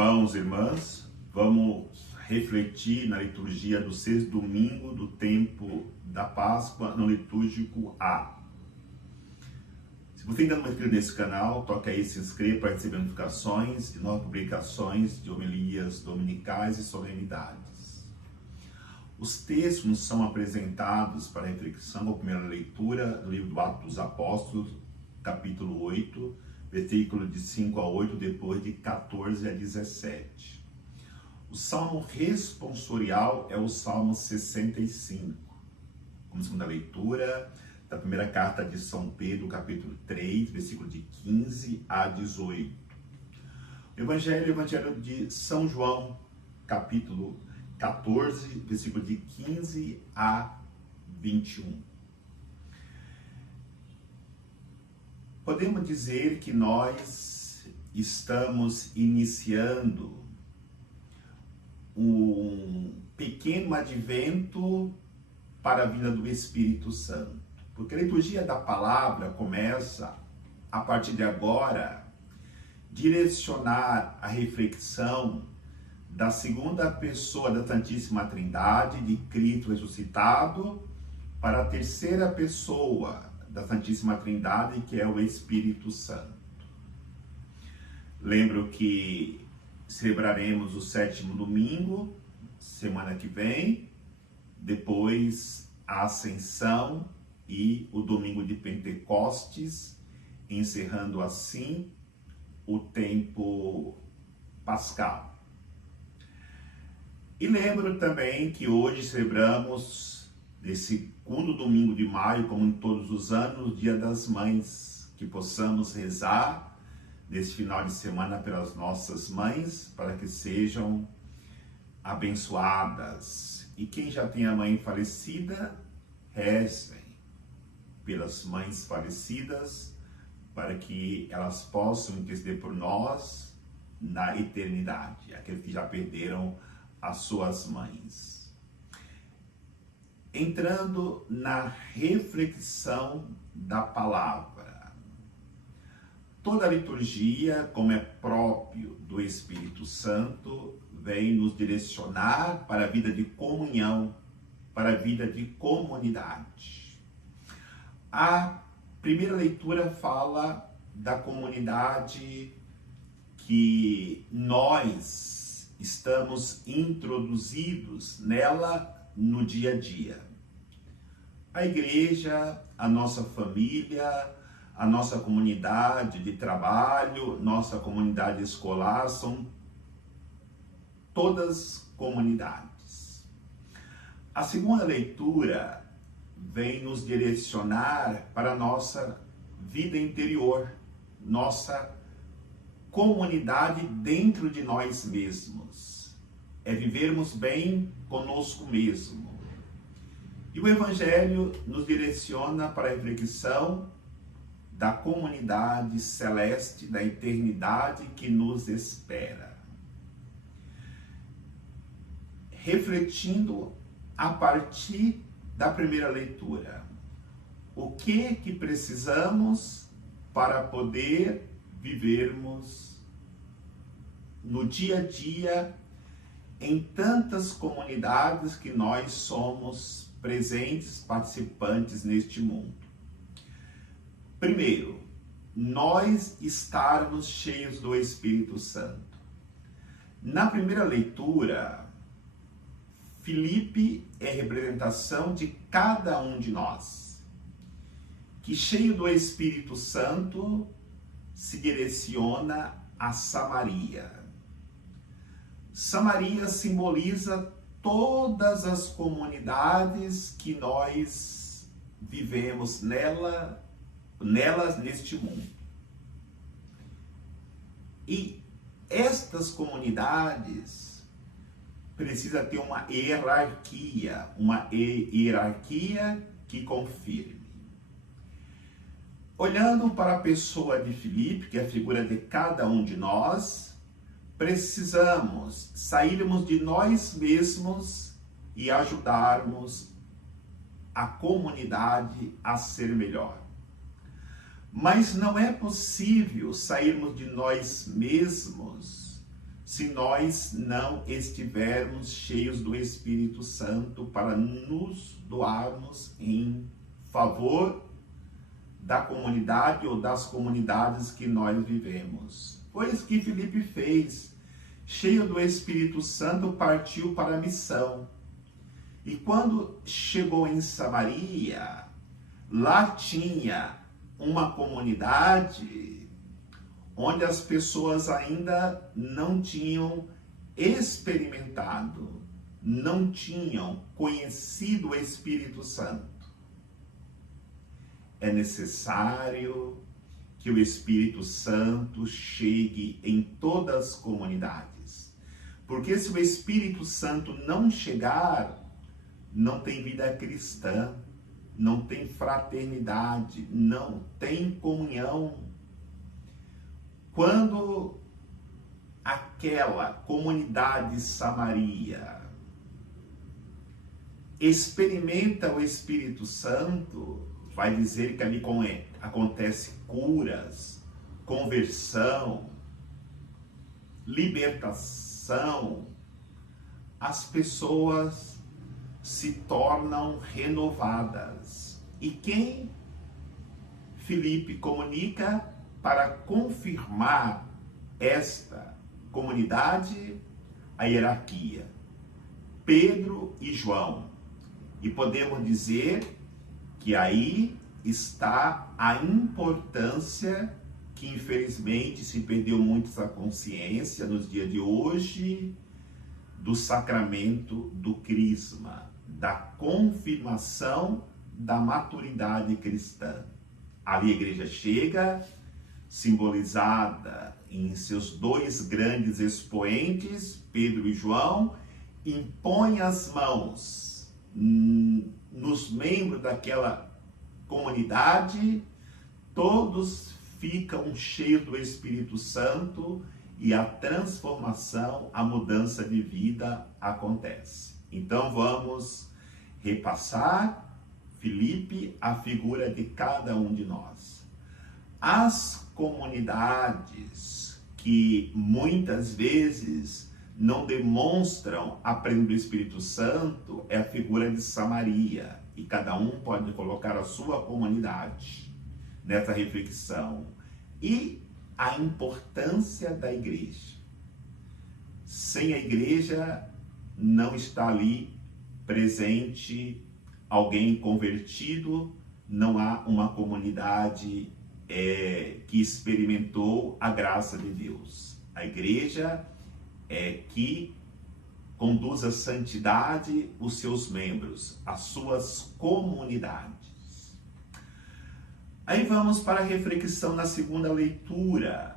Irmãos e irmãs, vamos refletir na liturgia do sexto domingo do tempo da Páscoa no litúrgico A. Se você ainda não é inscrito nesse canal, toque aí se inscreva para receber notificações de novas publicações de homilias dominicais e solenidades. Os textos nos são apresentados para reflexão com a primeira leitura do livro do Atos dos Apóstolos, capítulo 8, versículo de 5 a 8, depois de 14 a 17. O salmo responsorial é o Salmo 65. Como segunda leitura da primeira carta de São Pedro, capítulo 3, versículo de 15 a 18. O Evangelho de São João, capítulo 14, versículo de 15 a 21. Podemos dizer que nós estamos iniciando um pequeno advento para a vinda do Espírito Santo. Porque a liturgia da palavra começa, a partir de agora, direcionar a reflexão da segunda pessoa da Santíssima Trindade, de Cristo ressuscitado, para a terceira pessoa da Santíssima Trindade, que é o Espírito Santo. Lembro que celebraremos o sétimo domingo, semana que vem, depois a Ascensão e o domingo de Pentecostes, encerrando assim o tempo pascal. E lembro também que hoje celebramos, nesse segundo domingo de maio, como em todos os anos, o Dia das Mães, que possamos rezar nesse final de semana pelas nossas mães, para que sejam abençoadas. E quem já tem a mãe falecida, rezem pelas mães falecidas, para que elas possam interceder por nós na eternidade, aqueles que já perderam as suas mães. Entrando na reflexão da palavra. Toda a liturgia, como é próprio do Espírito Santo, vem nos direcionar para a vida de comunhão, para a vida de comunidade. A primeira leitura fala da comunidade que nós estamos introduzidos nela no dia a dia. A igreja, a nossa família, a nossa comunidade de trabalho, nossa comunidade escolar, são todas comunidades. A segunda leitura vem nos direcionar para a nossa vida interior, nossa comunidade dentro de nós mesmos. É vivermos bem conosco mesmo. E o Evangelho nos direciona para a reflexão da comunidade celeste, da eternidade que nos espera. Refletindo a partir da primeira leitura, o que precisamos para poder vivermos no dia a dia em tantas comunidades que nós somos presentes, participantes neste mundo. Primeiro, nós estarmos cheios do Espírito Santo. Na primeira leitura, Filipe é representação de cada um de nós, que cheio do Espírito Santo se direciona a Samaria. Samaria simboliza todas as comunidades que nós vivemos nelas neste mundo. E estas comunidades precisam ter uma hierarquia que confirme. Olhando para a pessoa de Filipe, que é a figura de cada um de nós, precisamos sairmos de nós mesmos e ajudarmos a comunidade a ser melhor. Mas não é possível sairmos de nós mesmos se nós não estivermos cheios do Espírito Santo para nos doarmos em favor da comunidade ou das comunidades que nós vivemos. Foi isso que Filipe fez. Cheio do Espírito Santo, partiu para a missão. E quando chegou em Samaria, lá tinha uma comunidade onde as pessoas ainda não tinham experimentado, não tinham conhecido o Espírito Santo. É necessário que o Espírito Santo chegue em todas as comunidades. Porque se o Espírito Santo não chegar, não tem vida cristã, não tem fraternidade, não tem comunhão. Quando aquela comunidade de Samaria experimenta o Espírito Santo, vai dizer que ali acontece curas, conversão, libertação. As pessoas se tornam renovadas. E quem Filipe comunica para confirmar esta comunidade? A hierarquia. Pedro e João. E podemos dizer que aí está a importância que infelizmente se perdeu muito essa consciência nos dias de hoje do sacramento do crisma, da confirmação da maturidade cristã. Ali a igreja chega, simbolizada em seus dois grandes expoentes, Pedro e João, impõe as mãos nos membros daquela comunidade, todos ficam cheios do Espírito Santo e a transformação, a mudança de vida acontece. Então vamos repassar, Filipe, a figura de cada um de nós. As comunidades que muitas vezes não demonstram a plena do Espírito Santo é a figura de Samaria. E cada um pode colocar a sua comunidade nessa reflexão. E a importância da igreja. Sem a igreja não está ali presente alguém convertido, não há uma comunidade que experimentou a graça de Deus. A igreja é que conduz à santidade os seus membros, as suas comunidades. Aí vamos para a reflexão na segunda leitura,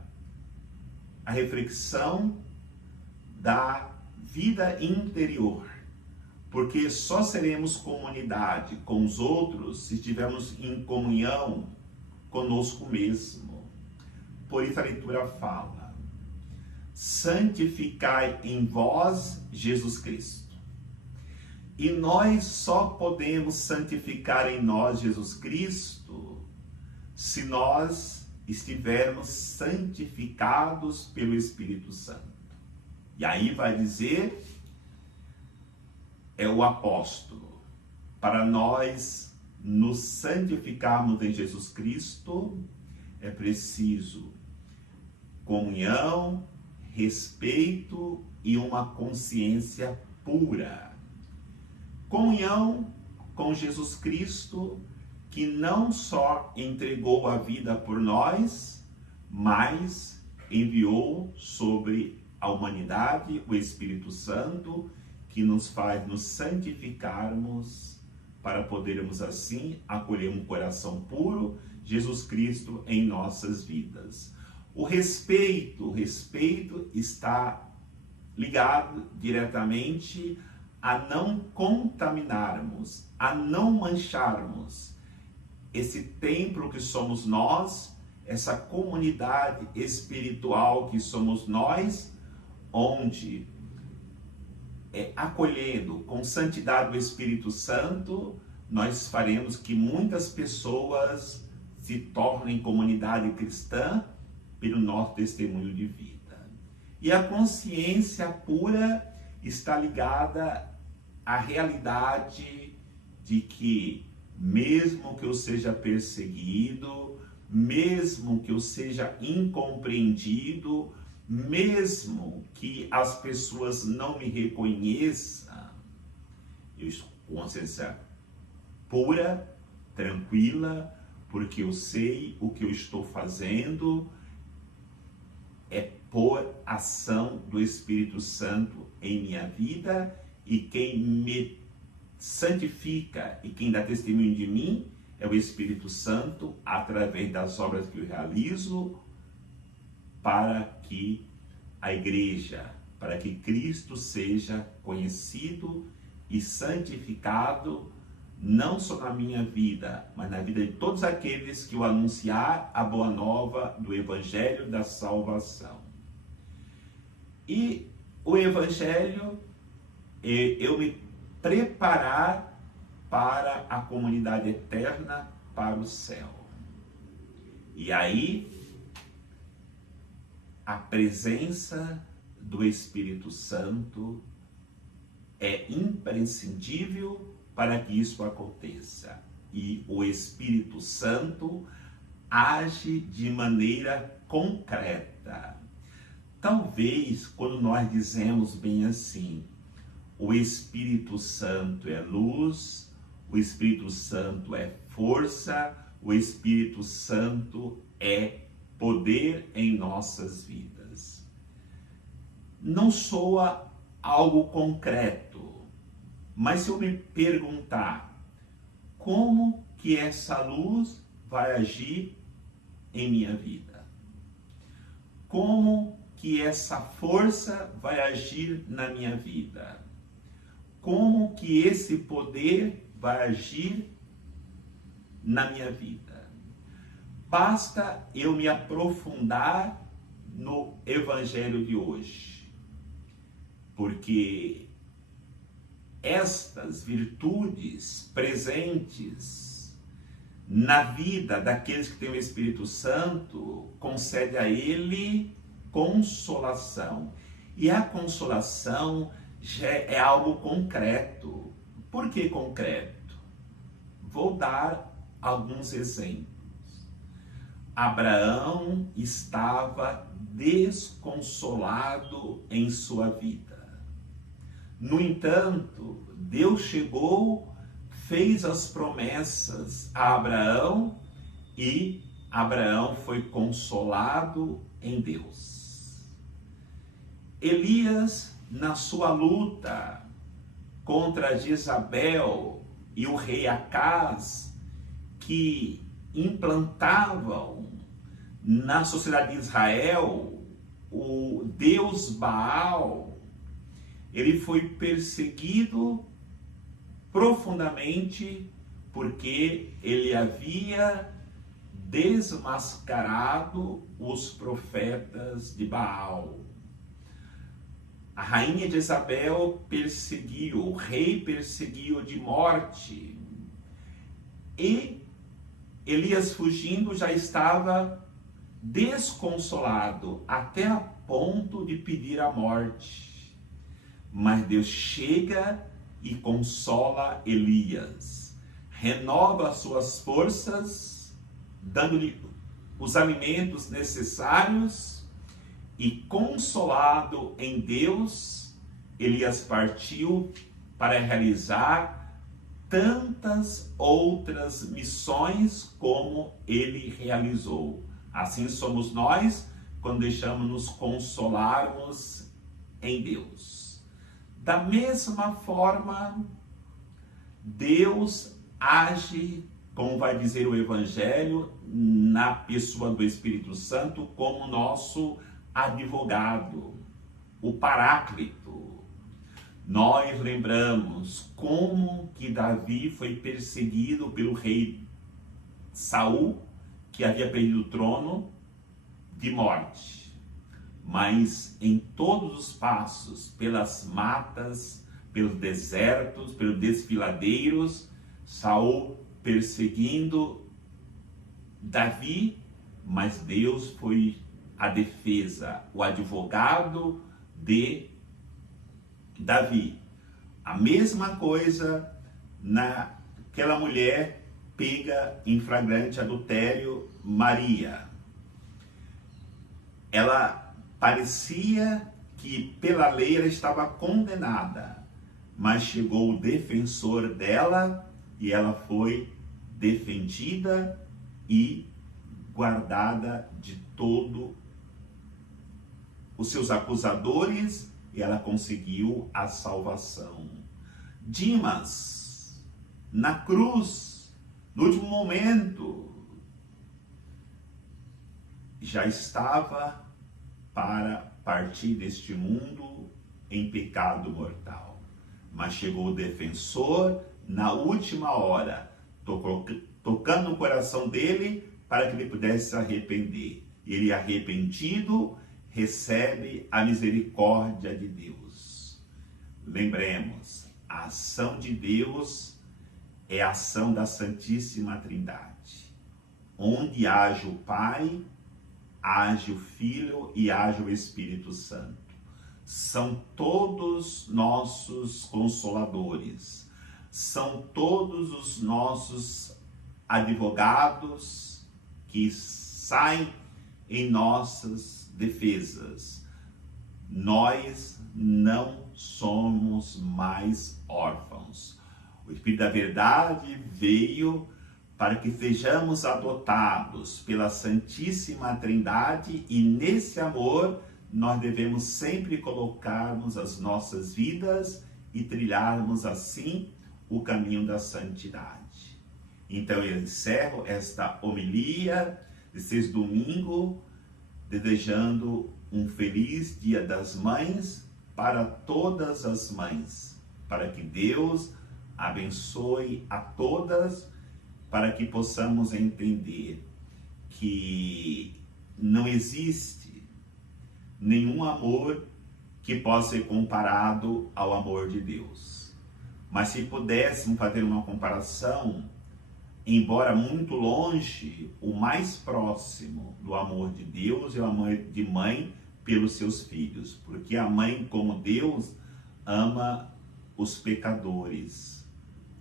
a reflexão da vida interior, porque só seremos comunidade com os outros se estivermos em comunhão conosco mesmo. Por isso a leitura fala: santificai em vós Jesus Cristo. E nós só podemos santificar em nós Jesus Cristo se nós estivermos santificados pelo Espírito Santo. E aí vai dizer, o apóstolo, para nós nos santificarmos em Jesus Cristo, é preciso comunhão, respeito e uma consciência pura. Comunhão com Jesus Cristo, que não só entregou a vida por nós, mas enviou sobre a humanidade o Espírito Santo, que nos faz nos santificarmos para podermos assim acolher um coração puro, Jesus Cristo em nossas vidas. O respeito está ligado diretamente a não contaminarmos, a não mancharmos esse templo que somos nós, essa comunidade espiritual que somos nós, onde acolhendo com santidade o Espírito Santo, nós faremos que muitas pessoas se tornem comunidade cristã pelo nosso testemunho de vida. E a consciência pura está ligada à realidade de que, mesmo que eu seja perseguido, mesmo que eu seja incompreendido, mesmo que as pessoas não me reconheçam, eu estou com consciência pura, tranquila, porque eu sei o que eu estou fazendo é por ação do Espírito Santo em minha vida, e quem me santifica e quem dá testemunho de mim é o Espírito Santo, através das obras que eu realizo, para que a igreja, para que Cristo seja conhecido e santificado, não só na minha vida, mas na vida de todos aqueles que eu anunciar a boa nova do Evangelho da salvação. E o Evangelho, eu me preparar para a comunidade eterna, para o céu. E aí, a presença do Espírito Santo é imprescindível para que isso aconteça. E o Espírito Santo age de maneira concreta. Talvez, quando nós dizemos bem assim, o Espírito Santo é luz, o Espírito Santo é força, o Espírito Santo é poder em nossas vidas. Não soa algo concreto, mas se eu me perguntar como que essa luz vai agir em minha vida, como que essa força vai agir na minha vida, como que esse poder vai agir na minha vida, basta eu me aprofundar no Evangelho de hoje, porque estas virtudes presentes na vida daqueles que têm o Espírito Santo concede a ele consolação. E a consolação já é algo concreto. Por que concreto? Vou dar alguns exemplos. Abraão estava desconsolado em sua vida. No entanto, Deus chegou, fez as promessas a Abraão e Abraão foi consolado em Deus. Elias, na sua luta contra Jezabel e o rei Acaz, que implantavam na sociedade de Israel o Deus Baal, ele foi perseguido profundamente porque ele havia desmascarado os profetas de Baal. A rainha de Jezabel perseguiu, o rei perseguiu de morte. E Elias, fugindo, já estava desconsolado, até a ponto de pedir a morte. Mas Deus chega e consola Elias, renova as suas forças, dando-lhe os alimentos necessários, e consolado em Deus, Elias partiu para realizar tantas outras missões como ele realizou. Assim somos nós quando deixamos nos consolarmos em Deus. Da mesma forma, Deus age, como vai dizer o Evangelho, na pessoa do Espírito Santo, como nosso advogado, o Paráclito. Nós lembramos como que Davi foi perseguido pelo rei Saul, que havia perdido o trono, de morte. Mas em todos os passos, pelas matas, pelos desertos, pelos desfiladeiros, Saul perseguindo Davi, mas Deus foi a defesa, o advogado de Davi. A mesma coisa naquela mulher pega em flagrante adultério, Maria. Ela parecia que pela lei ela estava condenada, mas chegou o defensor dela e ela foi defendida e guardada de todo os seus acusadores, e ela conseguiu a salvação. Dimas, na cruz, no último momento, já estava para partir deste mundo em pecado mortal. Mas chegou o defensor na última hora, tocando no coração dele para que ele pudesse se arrepender. Ele, arrependido, recebe a misericórdia de Deus. Lembremos, a ação de Deus é a ação da Santíssima Trindade. Onde age o Pai, age o Filho e age o Espírito Santo. São todos nossos consoladores, são todos os nossos advogados que saem em nossas defesas. Nós não somos mais órfãos. O Espírito da Verdade veio para que sejamos adotados pela Santíssima Trindade, e nesse amor nós devemos sempre colocarmos as nossas vidas e trilharmos assim o caminho da santidade. Então eu encerro esta homilia desse domingo desejando um feliz Dia das Mães para todas as mães, para que Deus abençoe a todas, para que possamos entender que não existe nenhum amor que possa ser comparado ao amor de Deus. Mas se pudéssemos fazer uma comparação, embora muito longe, o mais próximo do amor de Deus é o amor de mãe pelos seus filhos, porque a mãe, como Deus, ama os pecadores,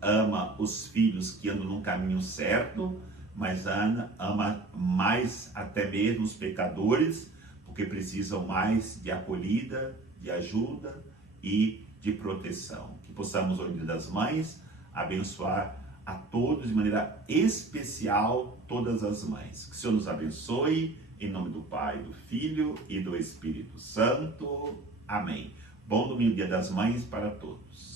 ama os filhos que andam num caminho certo, mas ama mais até mesmo os pecadores, porque precisam mais de acolhida, de ajuda e de proteção. Que possamos, no Dia das Mães, abençoar a todos de maneira especial, todas as mães. Que o Senhor nos abençoe, em nome do Pai, do Filho e do Espírito Santo. Amém. Bom domingo, Dia das Mães para todos.